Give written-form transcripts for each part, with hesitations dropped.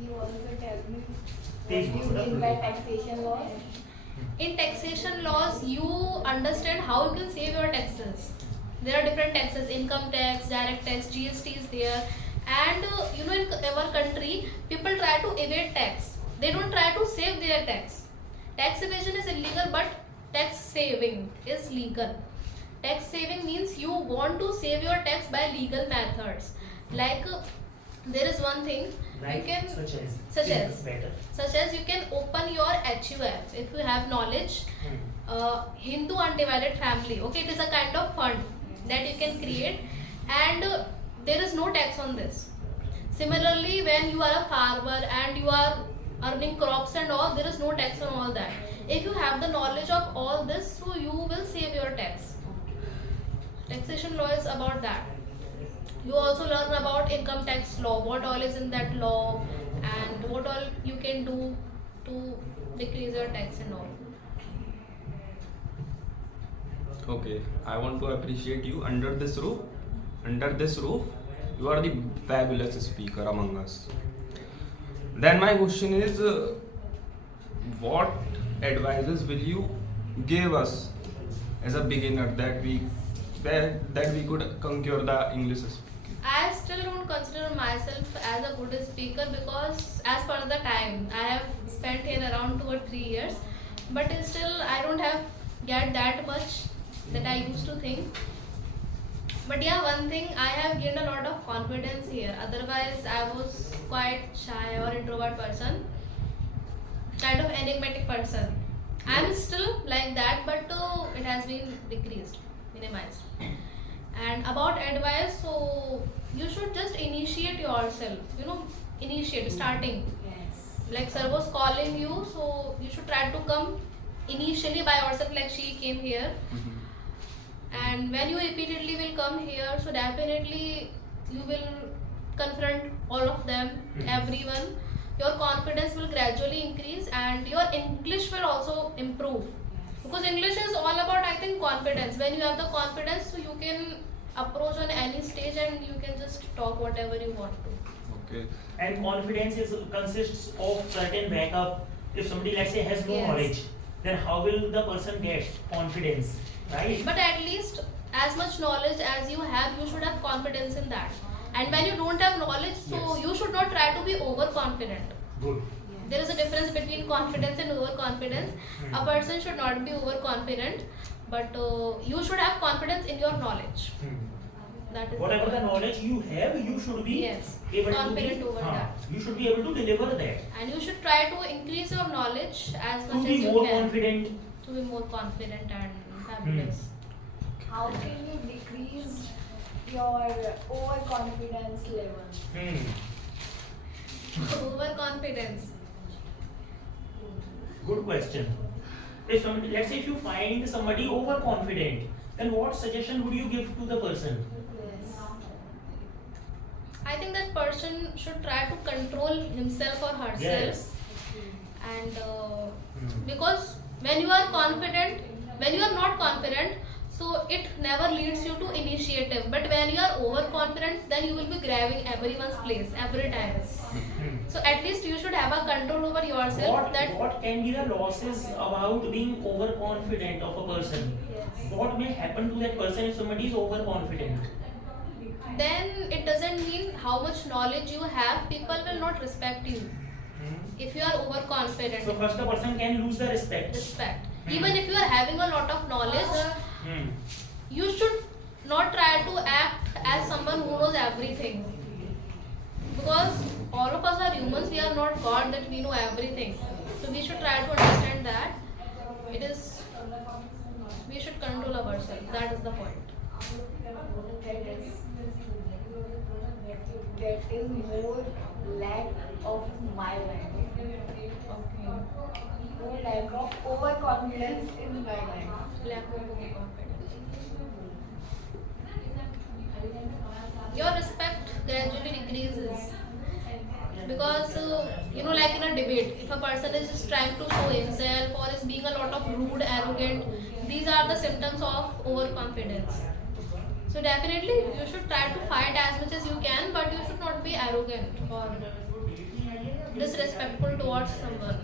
You also tell me Please, what do you mean by taxation laws? In taxation laws, you understand how you can save your taxes. There are different taxes: income tax, direct tax, GST is there, and in our country, people try to evade tax. They don't try to save their tax. Tax evasion is illegal, but tax saving is legal. Tax saving means you want to save your tax by legal methods. Like there is one thing you Like can such as better. such as you can open your HUF if you have knowledge. Hindu Undivided Family. Okay, it is a kind of fund that you can create, and there is no tax on this. Similarly, when you are a farmer and you are earning crops and all, there is no tax on all that. If you have the knowledge of all this, so you will save your tax. Taxation law is about that. You also learn about income tax law, what all is in that law, and what all you can do to decrease your tax and all. Okay, I want to appreciate you under this roof. Under this roof, you are the fabulous speaker among us. Then my question is, what advices will you give us as a beginner that we could conquer the English speaking? I still don't consider myself as a good speaker because, as per the time, I have spent here around 2 or 3 years, but still I don't have get that much that I used to think. But yeah, one thing, I have gained a lot of confidence here. Otherwise, I was quite shy or introvert person, kind of enigmatic person. I'm still like that, but it has been decreased, minimized. And about advice, so you should just initiate yourself. Initiate, starting. Yes. Like sir was calling you, so you should try to come initially by yourself, like she came here. And when you repeatedly will come here, so definitely you will confront all of them, everyone. Your confidence will gradually increase and your English will also improve. Because English is all about, I think, confidence. When you have the confidence, so you can approach on any stage and you can just talk whatever you want to. Okay. And confidence consists of certain backup. If somebody, let's say, has no Yes. knowledge, then how will the person get confidence, right? But at least as much knowledge as you have, you should have confidence in that. And when you don't have knowledge, so Yes. you should not try to be overconfident. Good. There is a difference between confidence and overconfidence. A person should not be overconfident, but you should have confidence in your knowledge. That is Whatever the point. knowledge you have, you should be Yes, able confident to be, over that. you should be able to deliver that. And you should try to increase your knowledge as To much be as you more can. confident. To be more confident and fabulous. How can you decrease your overconfidence level? Overconfidence. Good question. If somebody, let's say, if you find somebody overconfident, then what suggestion would you give to the person? Yes. I think that person should try to control himself or herself. Yes. And because when you are confident, when you are not confident, so it never leads you to initiative. But when you are overconfident, then you will be grabbing everyone's place every time. So at least you should have a control over yourself. What can be the losses about being overconfident of a person? Yes. What may happen to that person if somebody is overconfident? Then it doesn't mean how much knowledge you have. People will not respect you if you are overconfident. So first the person can lose the respect. Respect. Even if you are having a lot of knowledge, you should not try to act as someone who knows everything. Because all of us are humans, we are not God that we know everything. So we should try to understand that it is, we should control ourselves. That is the point. That is more lack of my life. Okay. More lack of overconfidence in my life. Lack of overconfidence. Your respect gradually decreases. Because like in a debate, if a person is just trying to show himself or is being a lot of rude, arrogant, these are the symptoms of overconfidence. So definitely you should try to fight as much as you can, but you should not be arrogant or disrespectful towards someone?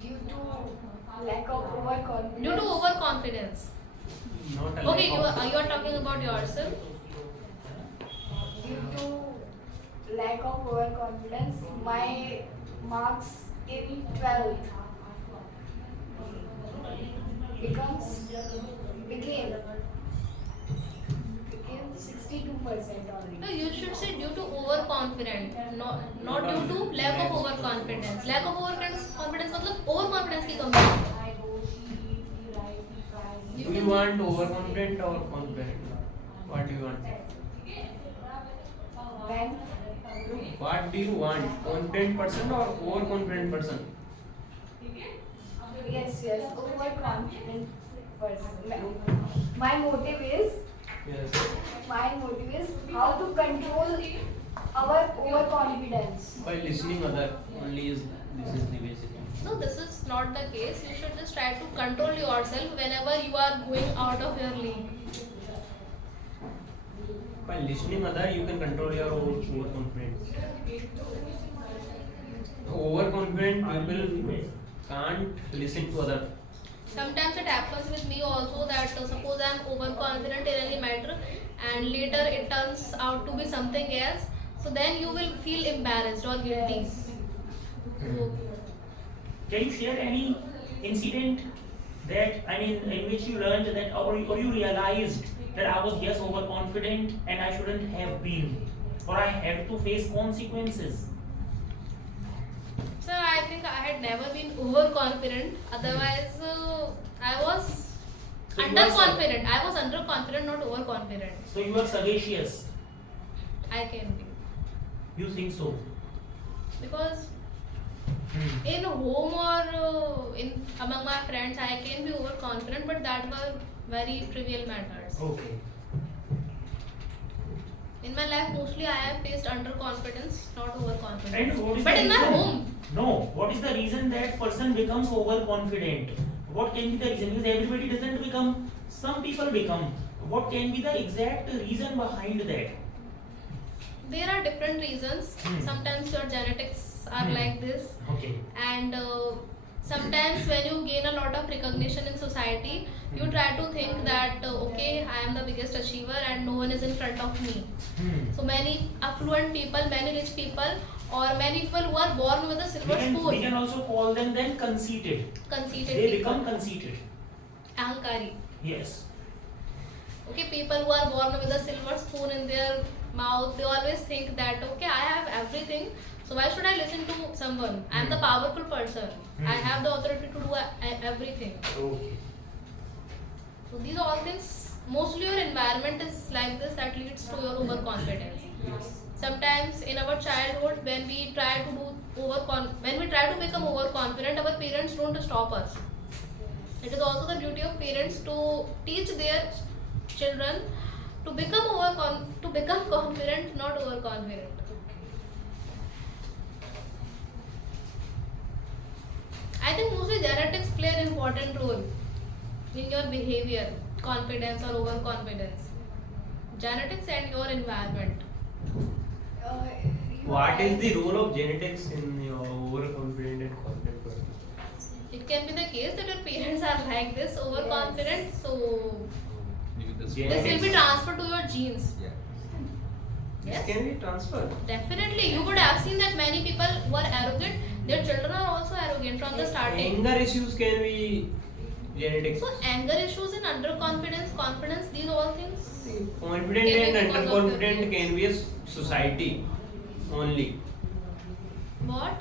Due to lack of overconfidence. Due to overconfidence. Not a Okay, lack you are talking about yourself. Due to lack of overconfidence, my marks in 12th became 62% only. No, you should say due to overconfident, not due to lack of overconfidence. Lack of overconfidence मतलब overconfidence की कमी है. Do you want overconfident or confident? What do you want? When What do you want? Confident person or overconfident person? yes, overconfident person. My motive is how to control our overconfidence. By listening other only is this is the basic. No, this is not the case. You should just try to control yourself whenever you are going out of your league. By listening other you can control your own overconfidence. Overconfident people can't listen to other. Sometimes it happens with me also that suppose I am overconfident in any matter and later it turns out to be something else. So then you will feel embarrassed or guilty. So, Can you share any incident that in which you learned that or you realized that I was overconfident and I shouldn't have been, or I had to face consequences? sir, I think I had never been overconfident. Otherwise, I was So you are underconfident. I was underconfident, not overconfident. So you are sagacious. I can be You think so? because in home or in among my friends, I can be overconfident, but that were very trivial matters. Okay. In my life, mostly I have faced underconfidence, not overconfidence. And what is But the in my reason? home, No. What is the reason that person becomes overconfident? What can be the reason? Because everybody doesn't become. Some people become. What can be the exact reason behind that? there are different reasons. Sometimes your genetics are like this, Okay. and sometimes when you gain a lot of recognition in society, you try to think that okay, I am the biggest achiever and no one is in front of me. So many affluent people, many rich people, or many people who are born with a silver We spoon, can also call them then conceited. conceited They people, become conceited. ahankari. Yes. Okay, people who are born with a silver spoon in their mouth, they always think that okay, I have everything, so why should I listen to someone? I am the powerful person. I have the authority to do everything. Okay. So these all things, mostly your environment is like this that leads to your overconfidence. Sometimes in our childhood, when we try to become overconfident, our parents don't stop us. It is also the duty of parents to teach their children to become confident, not overconfident. I think mostly genetics play an important role in your behavior, confidence or overconfidence. Genetics and your environment. What is the role of genetics in your overconfident and confident person? It can be the case that your parents are like this, overconfident, so this will be transferred to your genes. This Yes, can be transferred. definitely. You would have seen that many people who are arrogant, their children are also arrogant from the starting. Anger issues can be genetics. So anger issues and underconfidence, confidence, these all things. Confident Can be and because of underconfident the can be a society only. What?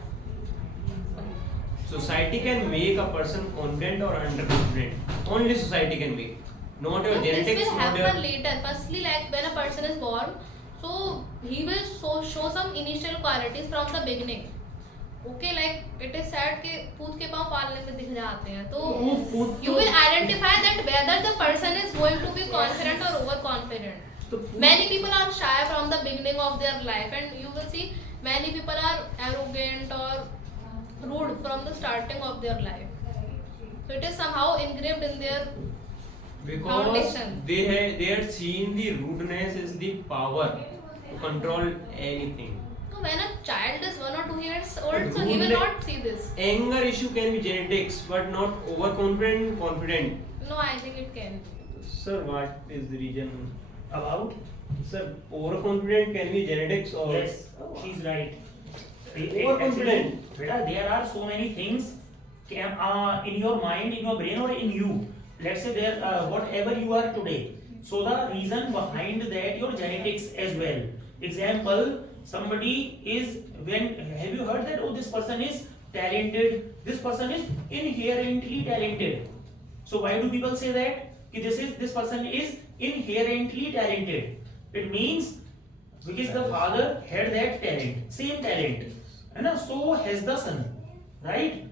Society can make a person confident or underconfident. Only society can make. Not your No, this genetics, will not happen your. later. Firstly, like when a person is born, so he will show some initial qualities from the beginning. Okay, like it is said कि पूत के पाँव पालने में दिख जाते हैं, तो you will identify that whether the person is going to be confident or overconfident. Many people are shy from the beginning of their life, and you will see many people are arrogant or rude from the starting of their life. So it is somehow engraved in their Because foundation. they had seen the rudeness is the power to control anything. So when a child is 1 or 2 years years old, so he will not see this. Anger issue can be genetics, but not overconfident, confident. No, I think it can. Sir, what is the reason? About? Sir, overconfident can be genetics or Yes, she's right. Overconfident. Beta, there are so many things in your mind, in your brain, or in you. Let's say there, whatever you are today. So the reason behind that your genetics as well. Example, somebody is have you heard that this person is talented? This person is inherently talented. So why do people say that? This person is inherently talented. It means because the father had that talent, same talent, है ना? So has the son, right?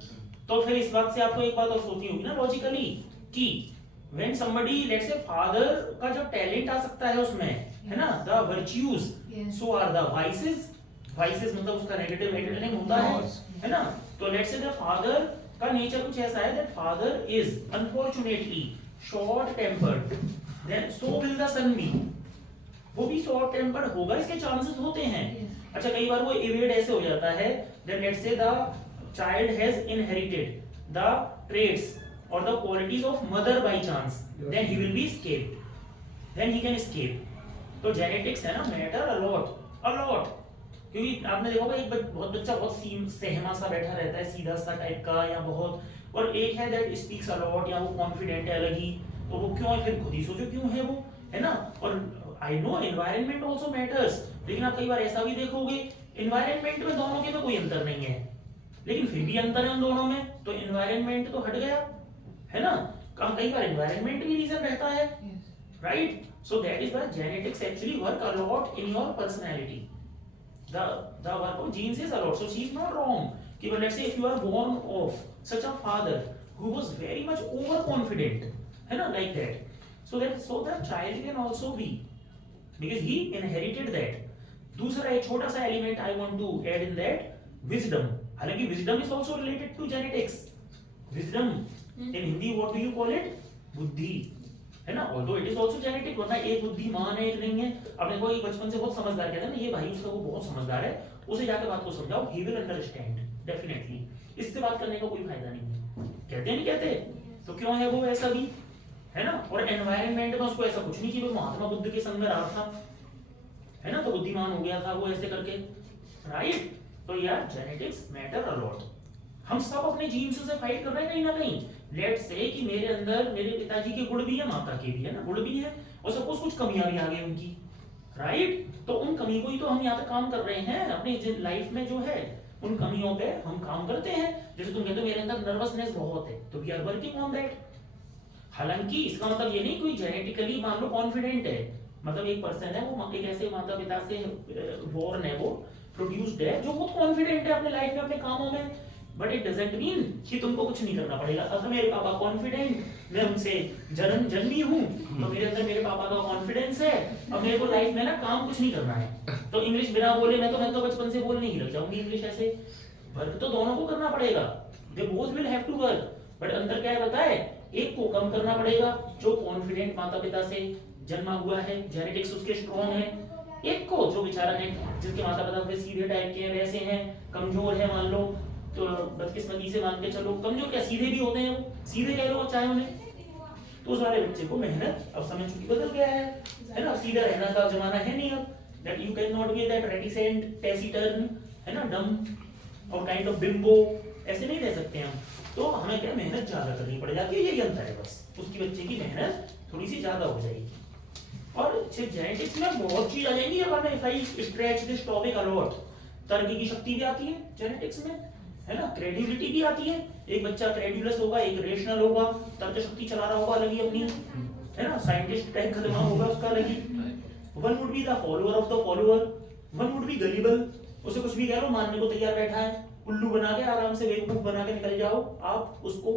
तो फिर इस बात से आपको एक बात और सोचनी होगी ना लॉजिकली कि when somebody, let's say father का जब talent आ सकता है उसमें, है ना? The virtues, so are the vices. Vices मतलब उसका negative नहीं होता है ना? तो let's say the father का nature कुछ ऐसा है that father is unfortunately short tempered, then so will the son be. वो भी शॉर्ट टेम्पर्ड होगा, इसके चांसेस होते हैं। अच्छा, कई बार वो इवेड ऐसे हो जाता है that let's say the child has inherited the traits or the qualities of mother by chance, then he will be escaped, then he can escape. तो जेनेटिक्स है ना, मैटर a lot, क्योंकि आपने देखा होगा एक बहुत बच्चा बहुत सहमा सा बैठा रहता है, सीधा सा टाइप का या बहुत, और एक है that speaks a lot या वो कॉन्फिडेंट है अलग ही, तो वो क्यों है, फिर खुद ही सोचो क्यों है वो, है ना? और I know environment also matters, लेकिन आप कई बार ऐसा भी देखोगे environment में दोनों के में कोई अंतर नहीं है, लेकिन फिर भी अंतर है उन दोनों में, तो environment तो हट गया, है ना? कई बार environment भी रीजन रहता है, right? So that is why genetics actually work a lot in your personality. The work of genes is a lot. So she is not wrong. But let's say if you are born of such a father who was very much overconfident, है ना, like that. So the child can also be, because he inherited that. दूसरा एक छोटा सा element I want to add in that, wisdom. हालांकि wisdom is also related to genetics. Wisdom in Hindi what do you call it? बुद्धि, है ना? Although it is also genetic, वरना एक बुद्धिमान है एक नहीं है। अब देखो एक बचपन से बहुत समझदार कहते हैं ना, ये भाई उसका वो बहुत समझदार है, उसे जाकर बात को समझाओ, he will understand definitely. इससे बात करने का कोई फायदा नहीं है, कहते नहीं कहते? तो क्यों है वो ऐसा भी, है ना? और एनवायरनमेंट में उसको ऐसा कुछ नहीं कि वो महात्मा बुद्ध के संग में रहा था, है ना, तो बुद्धिमान हो गया था वो ऐसे करके, राइट? तो यार जेनेटिक्स मैटर अ लॉट। हम सब अपने जीन्स से फाइट कर रहे हैं कहीं ना कहीं। लेट्स से कि मेरे अंदर मेरे पिताजी के गुण भी है, माता के भी है ना, गुण भी है, और सपोज कुछ कमियां भी आ गई उनकी, राइट? तो उन कमी को ही तो हम यहाँ पे काम कर रहे हैं अपनी लाइफ में, जो है उन कमियों पे हम काम करते हैं। जैसे तुम कहते हो मेरे अंदर नर्वसनेस बहुत है, तो we are working on that. हालांकि इसका मतलब ये नहीं कोई जेनेटिकली मान लो कॉन्फिडेंट है, मतलब एक पर्सन है वो एक ऐसे माता पिता से बोर्न है, वो प्रोड्यूस्ड है जो बहुत कॉन्फिडेंट है अपने लाइफ में, अपने कामों में, बट इट डजंट मीन कि तुमको कुछ नहीं करना पड़ेगा। अब मेरे पापा कॉन्फिडेंट, मैं उनसे जन्मी हूँ, तो मेरे अंदर मेरे पापा का कॉन्फिडेंस है, अब मेरे को लाइफ में ना काम कुछ नहीं करना है, तो इंग्लिश बिना बोले मैं तो बचपन से बोलने ही लग जाऊंगी इंग्लिश ऐसे। वर्क तो दोनों को करना पड़ेगा, they both will have to work, but अंदर क्या है बताए, एक को कम करना पड़ेगा जो कॉन्फिडेंट माता पिता से जन्मा हुआ है, जेनेटिक्स उसके स्ट्रॉन्ग है, एक को जो बेचारा है जिसके माता पिता सीधे टाइप के वैसे हैं, कमजोर है मान लो, तो बदकिस्मती से मान के चलो, कमजोर क्या सीधे भी होते हैं, वो सीधे कह लो चाहे उन्हें, तो उस वाले बच्चे को मेहनत, अब समय चूंकि बदल गया है ना, सीधा रहना का जमाना है नहीं अब, that you cannot be that reticent, taciturn, है ना, dumb और kind of bimbo, ऐसे नहीं रह सकते हम। तो हमें क्या मेहनत ज्यादा करनी पड़ जाती है, यही अंतर है बस, उसकी बच्चे की मेहनत थोड़ी सी ज्यादा हो जाएगी। और जेनेटिक्स में बहुत चीज आ जाएंगी, अगर मैं if I stretch this topic a lot, तर्क की शक्ति भी आती है जेनेटिक्स में, है ना, क्रेडिबिलिटी भी आती है, एक बच्चा क्रेडुलस होगा, एक रेशनल होगा, तर्क शक्ति चला रहा होगा अलग ही अपनी, है ना, साइंटिस्ट टाइप का दिमाग होगा उसका अलग ही। One would be the follower of the follower, one would be gullible, उसे कुछ भी कह लो मानने को तैयार बैठा है, उल्लू बना के आराम से बेवकूफ बना के निकल जाओ, आप उसको